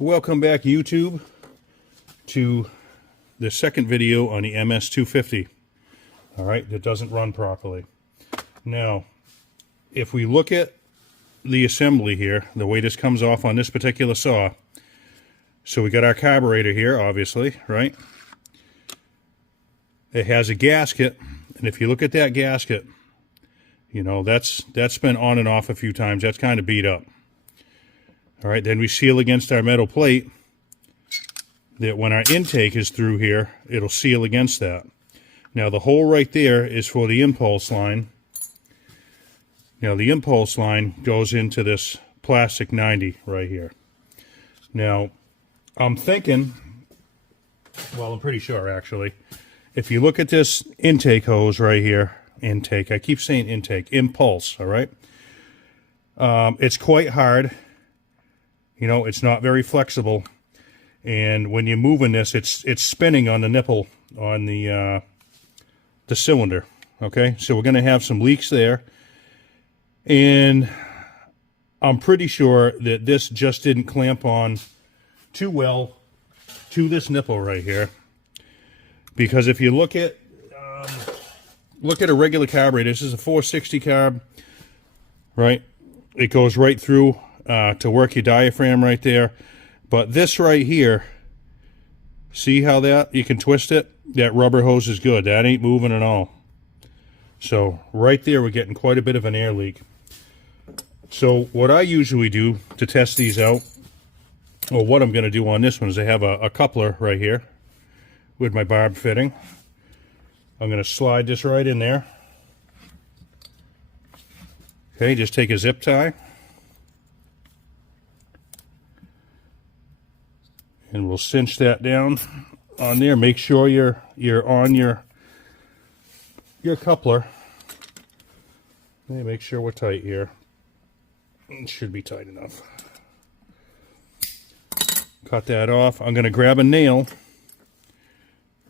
Welcome back, YouTube, to the second video on the MS250. All right, that doesn't run properly. Now, if we look at the assembly here, the way this comes off on this particular saw, so we got our carburetor here, obviously, right? It has a gasket, and if you look at that gasket, you know, that's been on and off a few times. That's kind of beat up. All right, then we seal against our metal plate that when our intake is through here, it'll seal against that. Now, the hole right there is for the impulse line. Now, the impulse line goes into this plastic 90 right here. Now, I'm thinking, well, I'm pretty sure, actually, if you look at this intake hose right here, intake, I keep saying intake, impulse, all right? It's quite hard. You know, it's not very flexible, and when you're moving this, it's spinning on the nipple on the cylinder. Okay, so we're going to have some leaks there, and I'm pretty sure that this just didn't clamp on too well to this nipple right here, because if you look at a regular carburetor, this is a 460 carb, right? It goes right through to work your diaphragm right there. But this right here, see how that, you can twist it? That rubber hose is good. That ain't moving at all. So right there, we're getting quite a bit of an air leak. So what I usually do to test these out, or what I'm going to do on this one, is I have a coupler right here with my barb fitting. I'm going to slide this right in there. Okay, just take a zip tie. And we'll cinch that down on there. Make sure you're on your coupler. Okay, make sure we're tight here. It should be tight enough. Cut that off. I'm going to grab a nail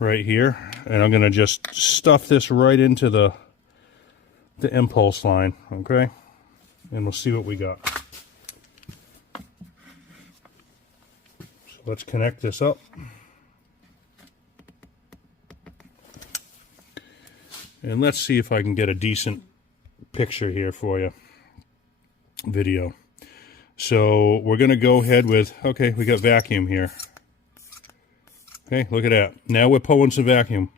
right here, and I'm going to just stuff this right into the impulse line, okay? And we'll see what we got. Let's connect this up. And let's see if I can get a decent picture here for you. Video. So we're going to go ahead with, okay, we got vacuum here. Okay, look at that. Now we're pulling some vacuum.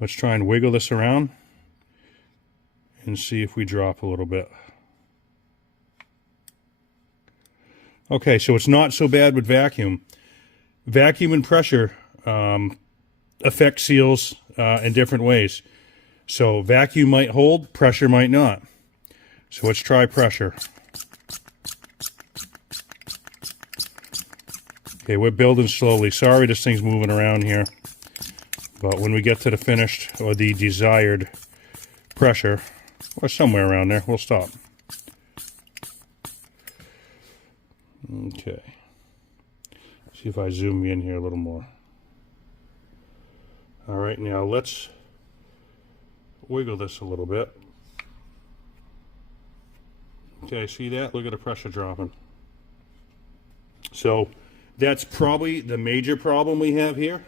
Let's try and wiggle this around and see if we drop a little bit. Okay, so it's not so bad with vacuum. Vacuum and pressure affect seals in different ways. So vacuum might hold, pressure might not. So let's try pressure. Okay, we're building slowly. Sorry this thing's moving around here. But when we get to the finished or the desired pressure, or somewhere around there, we'll stop. Okay. See if I zoom in here a little more. All right, now let's wiggle this a little bit. Okay, see that? Look at the pressure dropping. So that's probably the major problem we have here.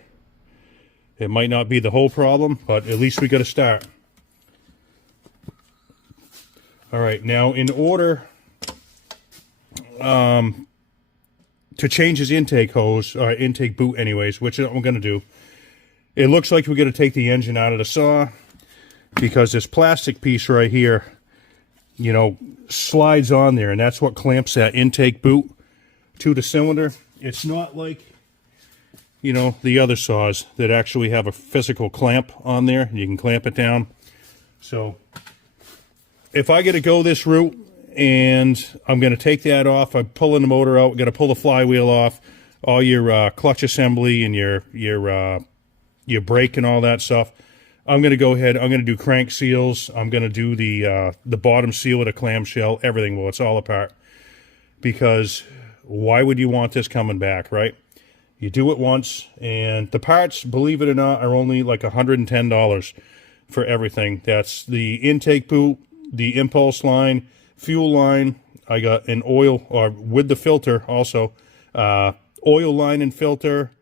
It might not be the whole problem, but at least we got to start. All right, now in order to change his intake hose, or intake boot anyways, which I'm going to do, it looks like we're going to take the engine out of the saw, because this plastic piece right here, you know, slides on there, and that's what clamps that intake boot to the cylinder. It's not like, you know, the other saws that actually have a physical clamp on there, and you can clamp it down. So if I get to go this route, and I'm going to take that off, I'm pulling the motor out, going to pull the flywheel off, all your clutch assembly and your brake and all that stuff. I'm going to go ahead, I'm going to do crank seals, I'm going to do the bottom seal of the clamshell, everything. Well, it's all apart. Because why would you want this coming back, right? You do it once, and the parts, believe it or not, are only like $110 for everything. That's the intake boot, the impulse line, fuel line. I got an oil, or with the filter also, Oil line and filter.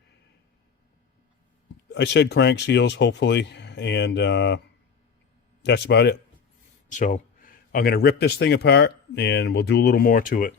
I said crank seals, hopefully, and that's about it. So I'm going to rip this thing apart, and we'll do a little more to it.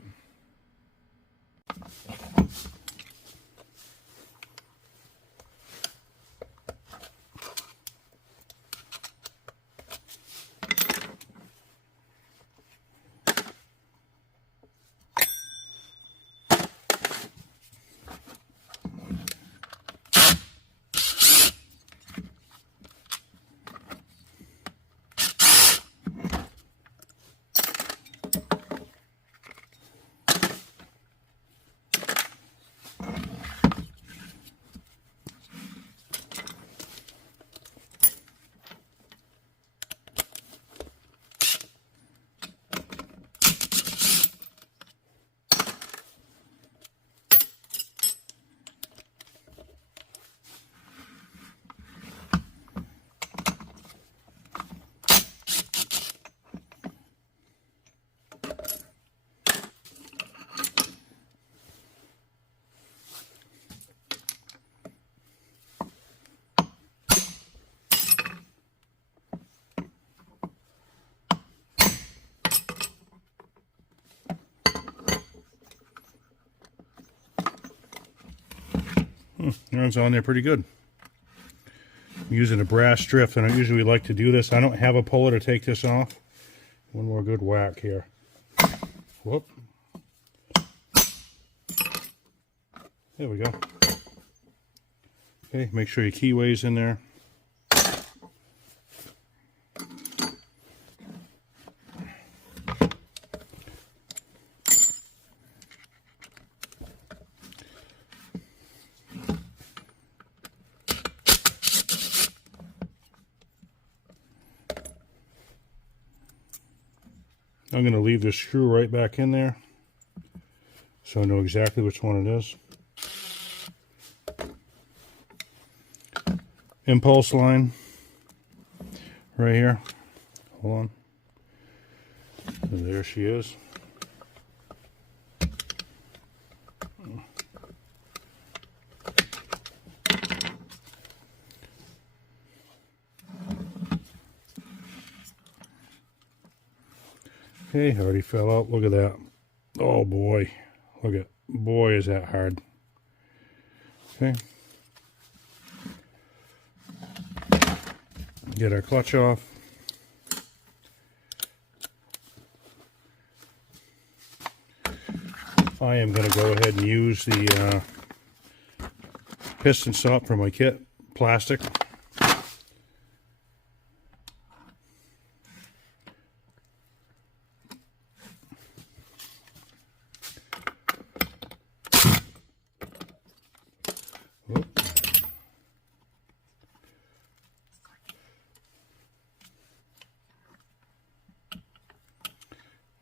Runs on there pretty good. I'm using a brass drift, and I usually like to do this. I don't have a puller to take this off. One more good whack here. Whoop. There we go. Okay, make sure your keyway's in there. I'm going to leave this screw right back in there so I know exactly which one it is. Impulse line right here. Hold on. And there she is. Okay, already fell out. Look at that. Oh boy. Look at, boy, is that hard. Okay. Get our clutch off. I am going to go ahead and use the piston stop for my kit, plastic.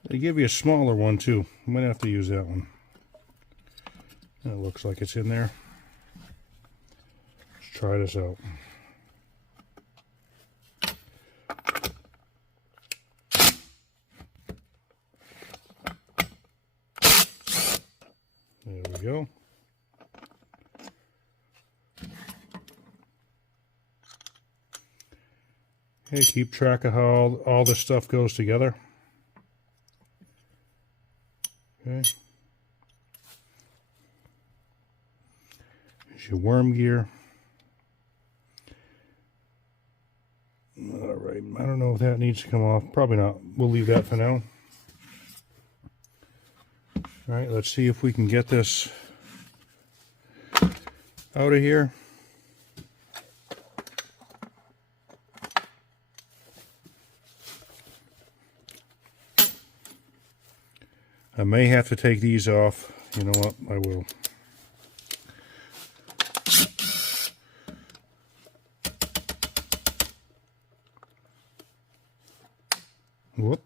They give you a smaller one too. I might have to use that one. It looks like it's in there. Let's try this out. There we go. Okay, keep track of how all this stuff goes together. Okay. Here's your worm gear. All right, I don't know if that needs to come off. Probably not. We'll leave that for now. All right, let's see if we can get this out of here. I may have to take these off. You know what? I will. Whoop.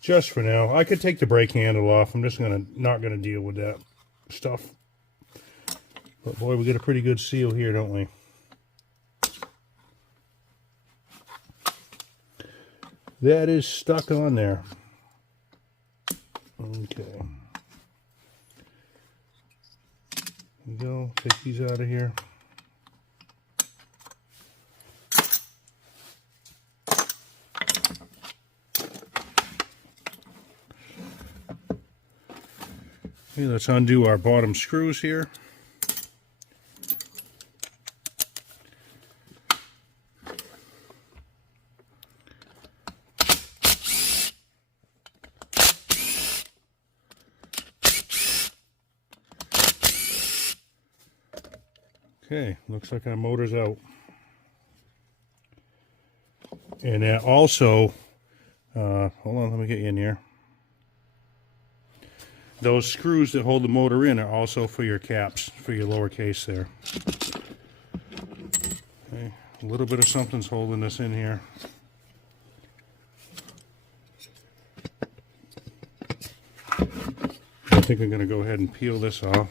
Just for now. I could take the brake handle off. I'm just not gonna deal with that stuff. But boy, we get a pretty good seal here, don't we? that is stuck on there. Okay. There we go. Take these out of here. Okay, let's undo our bottom screws here. Okay, looks like our motor's out. And that also, hold on, let me get you in here. Those screws that hold the motor in are also for your caps, for your lower case there. Okay, a little bit of something's holding this in here. I think I'm going to go ahead and peel this off,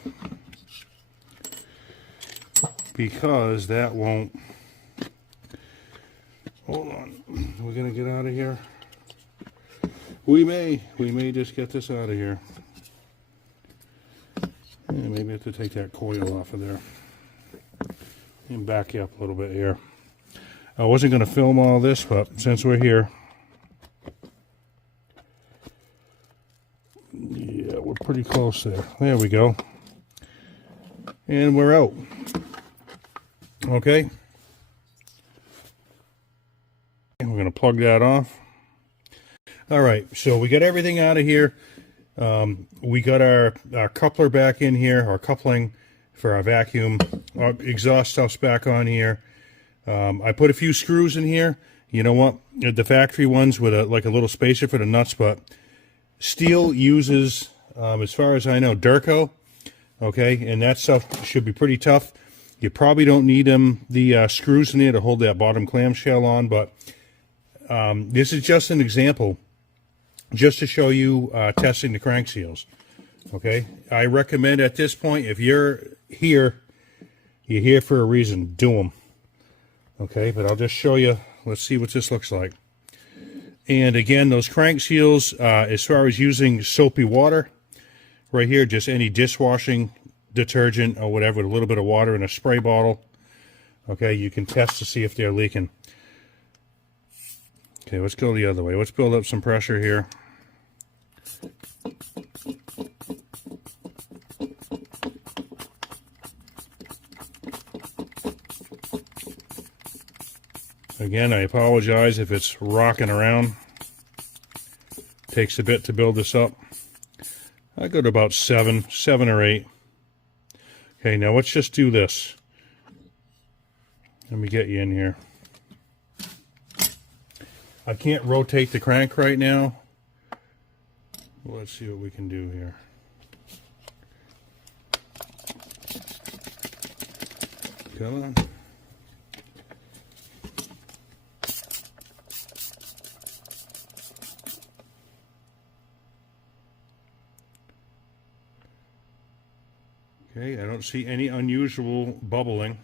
because that won't. Hold on, we're going to get out of here. We may just get this out of here. Yeah, maybe I have to take that coil off of there and back you up a little bit here. I wasn't going to film all this, but since we're here, yeah, we're pretty close there. There we go. And we're out. Okay. And we're going to plug that off. All right, so we got everything out of here. We got our coupler back in here, our coupling for our vacuum. Our exhaust stuff's back on here. I put a few screws in here. You know what? The factory ones with like a little spacer for the nuts, but STIHL uses, as far as I know, Durco. Okay, and that stuff should be pretty tough. You probably don't need the screws in there to hold that bottom clamshell on, but this is just an example, just to show you testing the crank seals. Okay, I recommend at this point, if you're here for a reason, do them. Okay, but I'll just show you. Let's see what this looks like. And again, those crank seals, as far as using soapy water, right here, just any dishwashing detergent or whatever, with a little bit of water in a spray bottle. Okay, you can test to see if they're leaking. Okay, let's go the other way. Let's build up some pressure here. Again, I apologize if it's rocking around. Takes a bit to build this up. I go to about 7 or 8. Okay, now let's just do this. Let me get you in here. I can't rotate the crank right now. Let's see what we can do here. Come on. Okay, I don't see any unusual bubbling.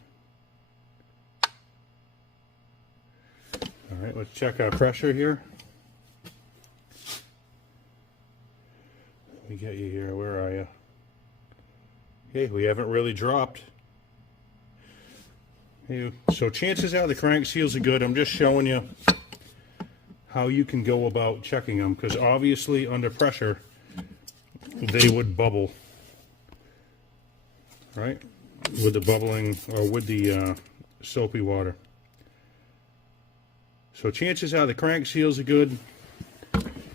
All right, let's check our pressure here. Let me get you here. Where are you? Okay, we haven't really dropped. So chances are the crank seals are good. I'm just showing you how you can go about checking them, because obviously under pressure they would bubble. Right, with the bubbling or with the soapy water. So chances are the crank seals are good.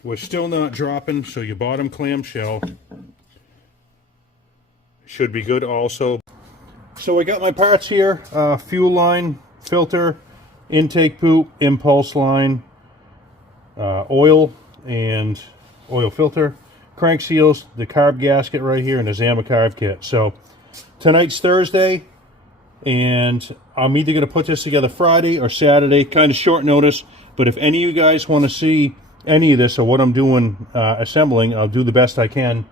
We're still not dropping, so your bottom clamshell should be good also. So I got my parts here: fuel line, filter, intake poop, impulse line, oil and oil filter, crank seals, the carb gasket right here, and the Zama carb kit. So tonight's Thursday, and I'm either going to put this together Friday or Saturday, kind of short notice, but if any of you guys want to see any of this or what I'm doing assembling, I'll do the best I can.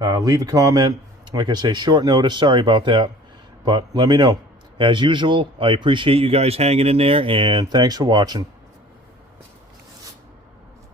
Leave a comment. Like I say, short notice, sorry about that, but let me know. As usual, I appreciate you guys hanging in there, and thanks for watching.